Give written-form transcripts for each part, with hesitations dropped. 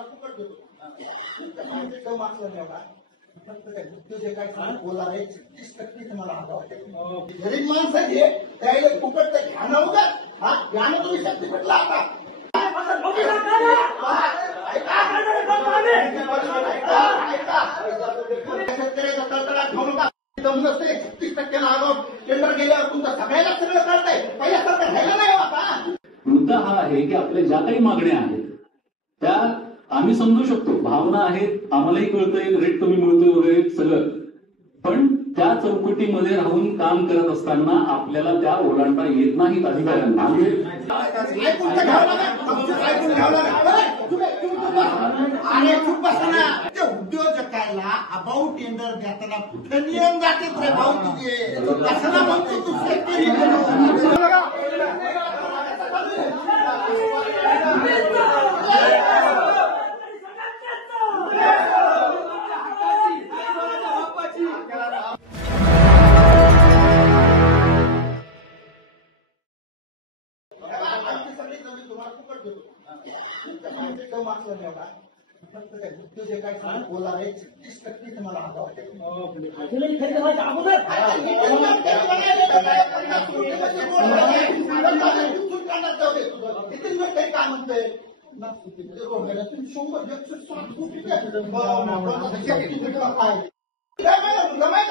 तुम्हाला फुकट देतो मागलं नाही बा फक्त जे काय बोला आहे 36% तुम्हाला हवा वाटते गरीब माणसं आहे त्याला फुकट तर घ्या ना उगा हा घ्या ना तुम्ही शक्ती भेटला आता शेतकऱ्याचा तळतळा घेऊ नका दम नसते 36% आरोप टेंडर गेल्यावर तुमचं सगळ्याला सगळं कळतंय पहिल्यासारखं राहिलं नाही आता मुद्दा हा आहे की आपल्या ज्या काही मागण्या आहेत त्या आम्ही समजू शकतो भावना आहेत आम्हालाही कळतंय रेट कमी मिळतोय वगैरे सगळं पण त्या चौकटीमध्ये राहून काम करत असताना आपल्याला त्या ओलांडता येत नाहीत अधिकाऱ्यांना उद्योजकाला अबाउट टेंडर देताना कुठे नियम जातात रे भाऊ तुझे कशाला म्हणतो तू शेतकरी तुम्हाला फुकट देतो मागलं नाही बा फक्त जे काय बोला आहे 36% तुम्हाला हवा वाटते काय म्हणतंय 100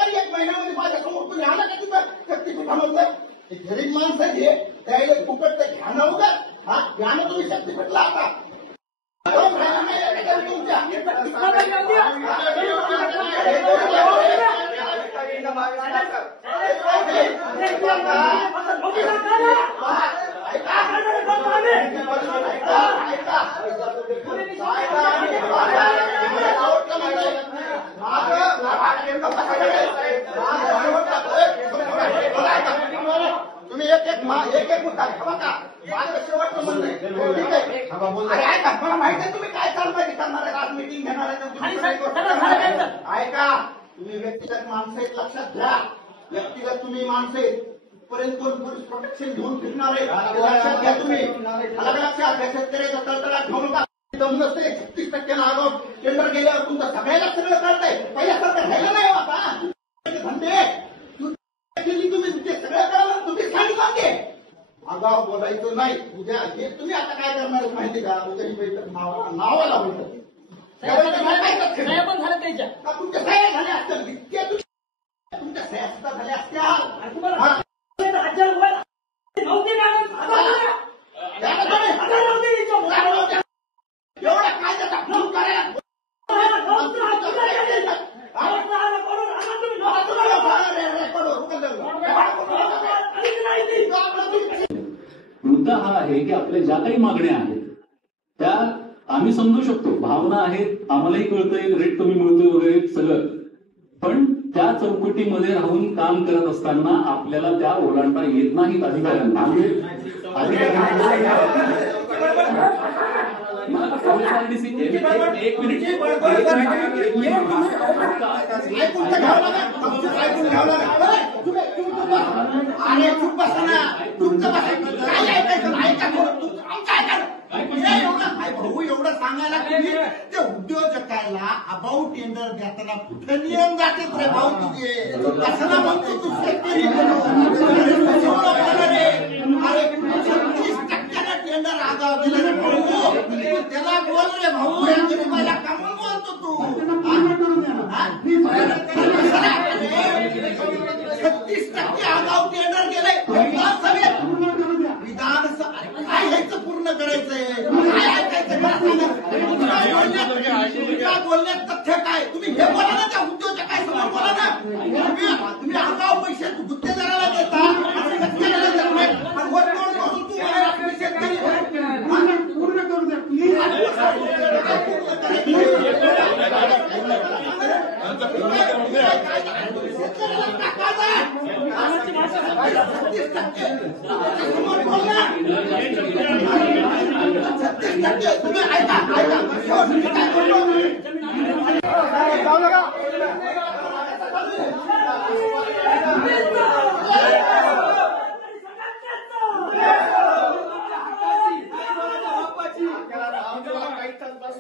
एक महिन्यामध्ये माझ्यासमोर तुम्ही आला का तिथं 36 थांबवतंय गरीब माणसं आहे त्याला फुकट तर घ्या ना उगा हा घ्या ना तुम्ही शक्ती भेटला आता तुम्ही एक मुद्दा का शेवटचं म्हणणं ठीक आहे मला माहिती आहे तुम्ही काय चालवायची करणार आहे आज मीटिंग घेणार आहे ऐका तुम्ही व्यक्तिगत माणसं आहेत लक्षात घ्या व्यक्तिगत तुम्ही माणसं आहेत पर्यंत कोण पोलीस प्रोटेक्शन घेऊन फिरणार आहे लक्षात घ्या तुम्ही लक्षात घ्या शेतकऱ्याचा तळतळा घेऊ नका दम नसते 36% आरोप टेंडर गेल्यावर तुमचं सगळ्याला सगळं कळतंय पहिल्यासारखं राहिलं नाही आता धंदे तुम्ही ते सगळं करायला तुम्ही सांगितलं आगाव बोलायचं नाही उद्या हे तुम्ही आता काय करणार माहिती का उद्या ही बैठक नावाला बैठक तुमच्या सह्या झाल्या असतील इतक्या तुमच्या सह्या सुद्धा झाल्या असत्या एवढा कायद्याचा भंग करायला मुद्दा हा आहे की आपल्या ज्या काही मागण्या आहेत त्या आम्ही समजू शकतो भावना आहेत आम्हालाही कळतंय रेट कमी मिळतोय वगैरे सगळं पण त्या चौकटीमध्ये राहून काम करत असताना आपल्याला त्या ओलांडता येत नाहीत अधिकाऱ्यांना एक मिनिट भाऊ एवढं सांगायला तुम्ही ते उद्योजकाला अबाउट टेंडर देताना कुठे नियम जातात रे भाऊ तुझे कशाला म्हणतो तू शेतकरी टेंडर आगाव दिलं रे भाऊ त्याला बोल रे भाऊ गरीबाला कामून बोलतो तू 36% आगाव टेंडर गेले विधानसभा काय ह्याचं पूर्ण करायचंय काय ऐकायचं बोलण्यात तथ्य काय तुम्ही हे बोला ना त्या उद्योजकाय समोर बोला ना तुम्ही आगाव पैसे गुत्तेदाराला देता पूर्ण करू द्या तुम्ही ऐका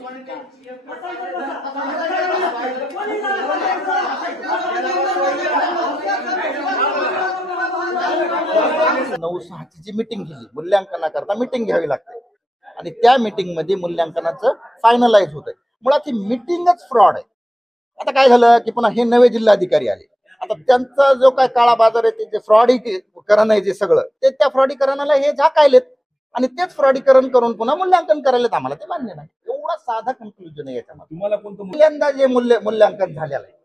नऊ सहाची जी मीटिंग केली मूल्यांकनाकरता मीटिंग घ्यावी लागते आणि त्या मीटिंग मध्ये मूल्यांकनाचं फायनलाइज होत आहे. मुळात ही मीटिंगच फ्रॉड आहे. आता काय झालं की पुन्हा हे नवे जिल्हाधिकारी आले. आता त्यांचा जो काय काळा बाजार आहे ते जे फ्रॉडीकरण आहे जे सगळं ते त्या फ्रॉडीकरणाला हे झाकायलेत आणि तेच फ्रॉडीकरण करून पुन्हा मूल्यांकन करायलेत. आम्हाला ते मान्य नाही. एवढा साधा कन्क्लुजन आहे याच्यामध्ये. तुम्हाला कोणतं पहिल्यांदा जे मूल्यांकन झालेलं आहे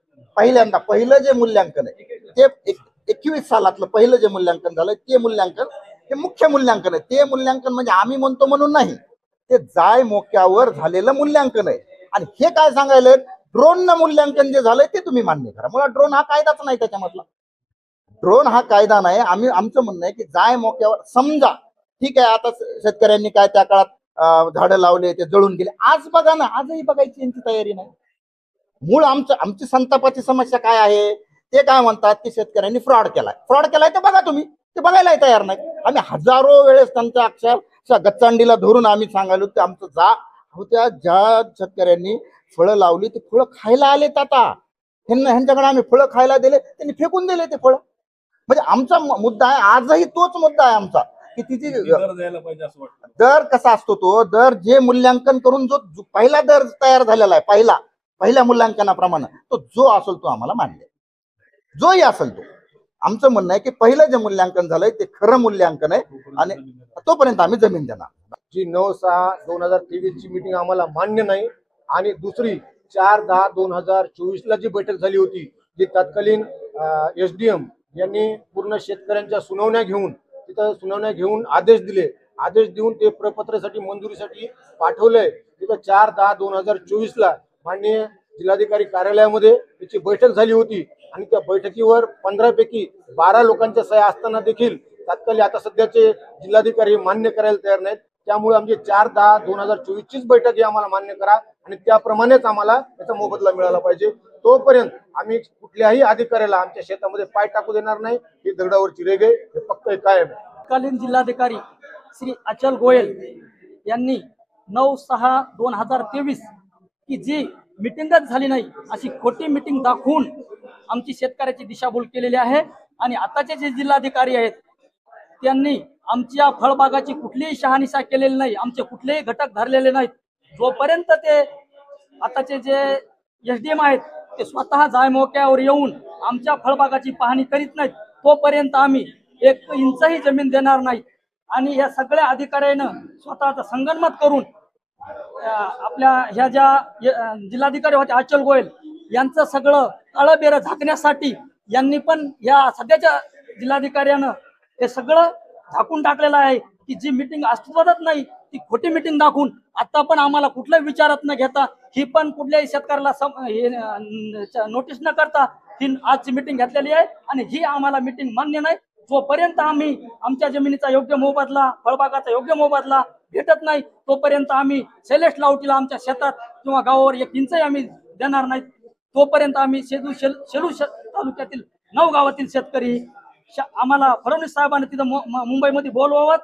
पहिलं जे मूल्यांकन आहे ते 21 सालातलं पहिलं जे मूल्यांकन झालं ते मूल्यांकन हे मुख्य मूल्यांकन आहे. ते मूल्यांकन म्हणजे आम्ही म्हणतो म्हणून नाही, ते जाय मोक्यावर झालेलं मूल्यांकन आहे. आणि हे काय सांगायला ड्रोननं मूल्यांकन जे झालंय ते तुम्ही मान्य करा. मला ड्रोन हा कायदाच नाही त्याच्यामधला. ड्रोन हा कायदा नाही. आमचं म्हणणं आहे की जाय मोक्यावर समजा ठीक आहे आता शेतकऱ्यांनी काय त्या काळात झाडं लावले ते जळून गेले. आज बघा ना, आजही बघायची यांची तयारी नाही. मूळ आमची संतापाची समस्या काय आहे ते काय म्हणतात की शेतकऱ्यांनी फ्रॉड केलाय तर बघा तुम्ही ते बघायलाही तयार नाही. आम्ही हजारो वेळेस त्यांच्या अक्षर गच्चांडीला धरून आम्ही सांगायलो ते आमचं होत्या ज्या शेतकऱ्यांनी फळं लावली ते फळं खायला आलेत. आता ह्यांच्याकडे आम्ही फळं खायला दिले त्यांनी फेकून दिले ते फळं. म्हणजे आमचा मुद्दा आहे आजही तोच मुद्दा आहे आमचा की तिची दर द्यायला पाहिजे असं वाटतं. दर कसा असतो तो दर जे मूल्यांकन करून जो पहिला दर तयार झालेला आहे पहिल्या मूल्यांकनाप्रमाणे तो जो असेल तो आम्हाला मान्य आहे. जोही असेल तो आमचं म्हणणं आहे की पहिलं जे मूल्यांकन झालंय ते खरं मूल्यांकन आहे आणि तोपर्यंत आम्ही जमीन देणार. जी 9/6/2023 ची मीटिंग आम्हाला मान्य नाही. आणि दुसरी 4/10/2024 ला जी बैठक झाली होती जी तत्कालीन SDM यांनी पूर्ण शेतकऱ्यांच्या सुनावण्या घेऊन आदेश देऊन ते प्रपत्रासाठी मंजुरीसाठी पाठवलंय. तिथं 4/10/2024 ला माननीय जिल्हाधिकारी कार्यालयामध्ये त्याची बैठक झाली होती आणि त्या बैठकीवर 15 पैकी 12 लोकांच्या सह्या असताना देखील तात्कालिक आता सध्याचे जिल्हाधिकारी मान्य करायला तयार नाहीत. त्यामुळे आमची 4/10/2024 चीच बैठक ही आम्हाला मान्य करा आणि त्याप्रमाणेच आम्हाला त्याचा मोबदला मिळाला पाहिजे. तोपर्यंत आम्ही कुठल्याही अधिकाऱ्याला आमच्या शेतामध्ये पाय टाकू देणार नाही. ही दगडावरची रेघ आहे, हे फक्त कायम आहे. तत्कालीन जिल्हाधिकारी श्री अचल गोयल यांनी 9/6/2023 की जी मिटिंगच झाली नाही अशी खोटी मिटिंग दाखवून आमची शेतकऱ्याची दिशाभूल केलेली आहे. आणि आताचे जे जिल्हाधिकारी आहेत त्यांनी आमच्या फळबागाची कुठलीही शहानिशा केलेली नाही, आमचे कुठलेही घटक धरलेले नाहीत. जोपर्यंत ते आताचे जे SDM आहेत ते स्वतः जायमोक्यावर येऊन आमच्या फळबागाची पाहणी करीत नाहीत तोपर्यंत आम्ही 1 इंचही जमीन देणार नाही. आणि या सगळ्या अधिकाऱ्यानं स्वतःचा संगनमत करून आपल्या ह्या ज्या जिल्हाधिकारी होते अचल गोयल यांचं सगळं काळबेरं झाकण्यासाठी यांनी पण या सध्याच्या जिल्हाधिकाऱ्यानं हे सगळं झाकून टाकलेलं आहे की जी मिटिंग अस्तित्वातच नाही ती खोटी मिटिंग दाखवून आता पण आम्हाला कुठल्याही विचारात न घेता ही पण कुठल्याही शेतकऱ्याला नोटीस न करता ही आजची मिटिंग घेतलेली आहे. आणि ही आम्हाला मिटिंग मान्य नाही. जोपर्यंत आम्ही आमच्या जमिनीचा योग्य मोबदला फळबागाचा योग्य मोबदला भेटत नाही तोपर्यंत आम्ही शैलेश लावटीला आमच्या शेतात किंवा गावावर 1 इंचही आम्ही देणार नाही. तोपर्यंत आम्ही शेलू तालुक्यातील 9 गावातील शेतकरी आम्हाला फडणवीस साहेबांनी तिथं मुंबईमध्ये बोलवावं